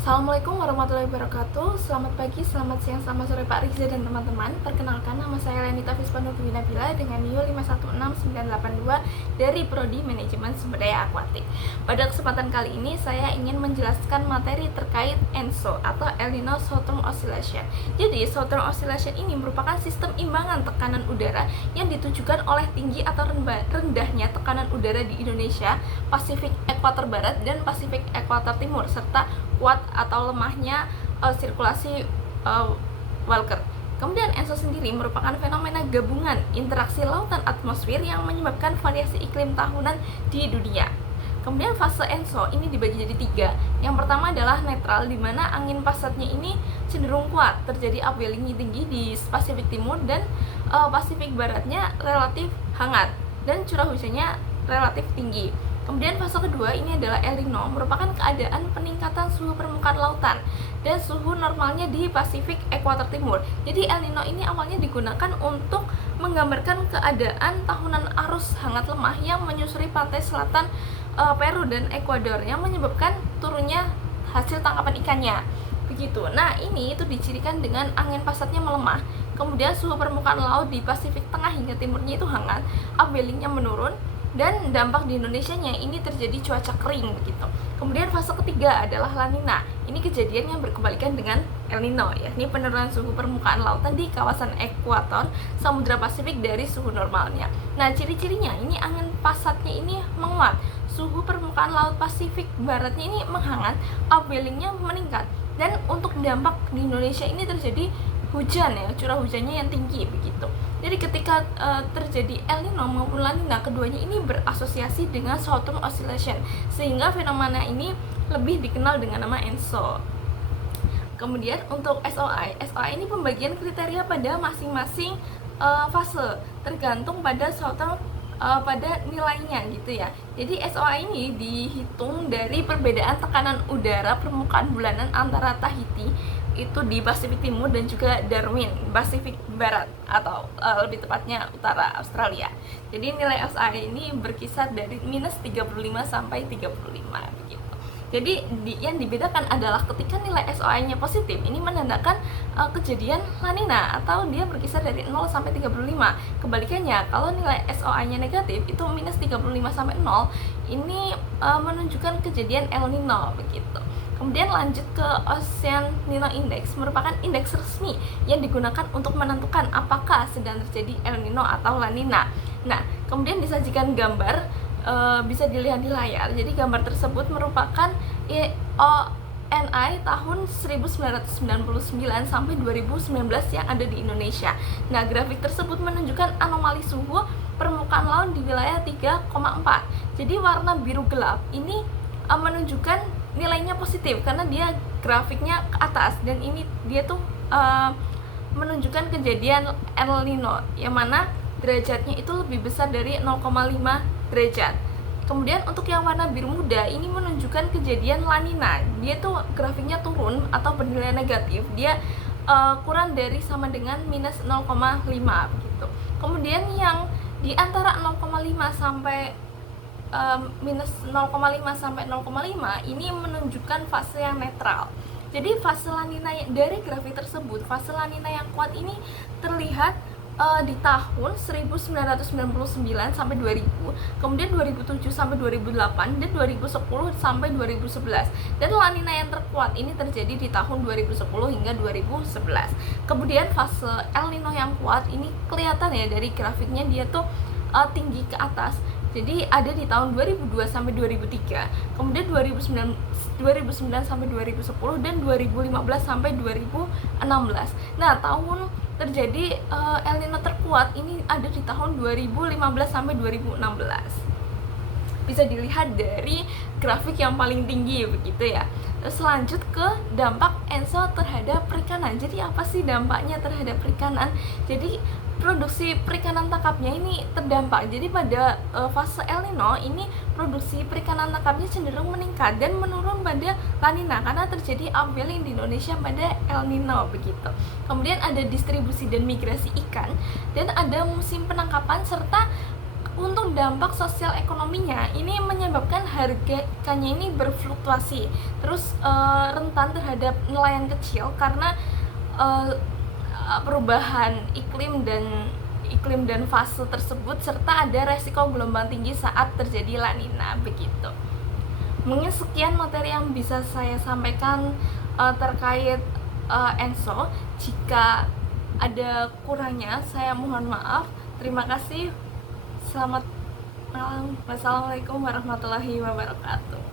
Assalamualaikum warahmatullahi wabarakatuh. Selamat pagi, selamat siang, selamat sore Pak Riza dan teman-teman. Perkenalkan, nama saya Lenita Fispanur Dwi Nabila dengan NIO 516982 dari Prodi Manajemen Sumber Daya Akuatik. Pada kesempatan kali ini saya ingin menjelaskan materi terkait ENSO atau El Nino Short-Term Oscillation. Jadi, Short-Term Oscillation ini merupakan sistem imbangan tekanan udara yang ditujukan oleh tinggi atau rendahnya tekanan udara di Indonesia, Pasifik Ekuator Barat dan Pasifik Ekuator Timur, serta kuat atau lemahnya sirkulasi Walker. Kemudian ENSO sendiri merupakan fenomena gabungan interaksi lautan atmosfer yang menyebabkan variasi iklim tahunan di dunia. Kemudian fase ENSO ini dibagi jadi 3. Yang pertama adalah netral, di mana angin pasatnya ini cenderung kuat, terjadi upwelling tinggi di Pasifik Timur dan Pasifik Baratnya relatif hangat dan curah hujannya relatif tinggi. Kemudian fase kedua ini adalah El Nino, merupakan keadaan peningkatan suhu permukaan lautan dan suhu normalnya di Pasifik Ekuator Timur. Jadi El Nino ini awalnya digunakan untuk menggambarkan keadaan tahunan arus hangat lemah yang menyusuri pantai selatan Peru dan Ekuador yang menyebabkan turunnya hasil tangkapan ikannya. Begitu. Nah, ini itu dicirikan dengan angin pasatnya melemah. Kemudian suhu permukaan laut di Pasifik Tengah hingga Timurnya itu hangat, upwellingnya menurun, dan dampak di Indonesianya ini terjadi cuaca kering begitu. Kemudian fase ketiga adalah La Nina. Ini kejadian yang berkebalikan dengan El Nino, yakni penurunan suhu permukaan lautan di kawasan ekuator Samudra Pasifik dari suhu normalnya. Nah, ciri-cirinya ini angin pasatnya ini menguat, suhu permukaan laut Pasifik Baratnya ini menghangat, upwellingnya meningkat. Dan untuk dampak di Indonesia ini terjadi hujan ya, curah hujannya yang tinggi begitu. Jadi ketika terjadi El Nino maupun La Nina, keduanya ini berasosiasi dengan short-term oscillation, sehingga fenomena ini lebih dikenal dengan nama ENSO. Kemudian untuk SOI ini pembagian kriteria pada masing-masing fase, tergantung pada short-term pada nilainya gitu ya. Jadi SOI ini dihitung dari perbedaan tekanan udara permukaan bulanan antara Tahiti itu di Pasifik Timur dan juga Darwin, Pasifik Barat atau lebih tepatnya utara Australia. Jadi nilai SOI ini berkisar dari minus 35 sampai 35 begitu. Jadi yang dibedakan adalah ketika nilai SOI-nya positif, ini menandakan kejadian La Nina atau dia berkisar dari 0 sampai 35. Kebalikannya, kalau nilai SOI-nya negatif, itu minus 35 sampai 0, ini menunjukkan kejadian El Nino begitu. Kemudian lanjut ke Ocean Nino Index, merupakan indeks resmi yang digunakan untuk menentukan apakah sedang terjadi El Nino atau La Nina. Nah, kemudian disajikan gambar, bisa dilihat di layar. Jadi gambar tersebut merupakan ONI tahun 1999 sampai 2019 yang ada di Indonesia. Nah, grafik tersebut menunjukkan anomali suhu permukaan laut di wilayah 3,4. Jadi warna biru gelap ini menunjukkan nilainya positif karena dia grafiknya ke atas, dan ini dia tuh menunjukkan kejadian El Nino yang mana derajatnya itu lebih besar dari 0,5 derajat. Kemudian untuk yang warna biru muda ini menunjukkan kejadian La Nina. Dia tuh grafiknya turun atau bernilai negatif. Dia kurang dari sama dengan minus 0,5 gitu. Kemudian yang di antara 0,5 sampai minus 0,5 sampai 0,5 ini menunjukkan fase yang netral. Jadi fase La Nina dari grafik tersebut, fase La Nina yang kuat ini terlihat di tahun 1999 sampai 2000, kemudian 2007 sampai 2008, dan 2010 sampai 2011. Dan La Nina yang terkuat ini terjadi di tahun 2010 hingga 2011. Kemudian fase El Nino yang kuat ini kelihatan ya dari grafiknya, dia tuh tinggi ke atas. Jadi ada di tahun 2002 sampai 2003, kemudian 2009 sampai 2010, dan 2015 sampai 2016. Nah, tahun terjadi El Nino terkuat ini ada di tahun 2015 sampai 2016. Bisa dilihat dari grafik yang paling tinggi begitu ya. Terus lanjut ke dampak ENSO terhadap perikanan. Jadi apa sih dampaknya terhadap perikanan? Jadi produksi perikanan tangkapnya ini terdampak. Jadi pada fase El Nino ini produksi perikanan tangkapnya cenderung meningkat dan menurun pada La Nina karena terjadi upwelling di Indonesia pada El Nino begitu. Kemudian ada distribusi dan migrasi ikan, dan ada musim penangkapan serta Untuk dampak sosial ekonominya, ini menyebabkan harga ikannya ini berfluktuasi, terus rentan terhadap nelayan kecil karena perubahan iklim dan fase tersebut, serta ada resiko gelombang tinggi saat terjadi La Nina begitu. Mungkin sekian materi yang bisa saya sampaikan terkait ENSO. Jika ada kurangnya, saya mohon maaf. Terima kasih. Selamat malam. Wassalamualaikum warahmatullahi wabarakatuh.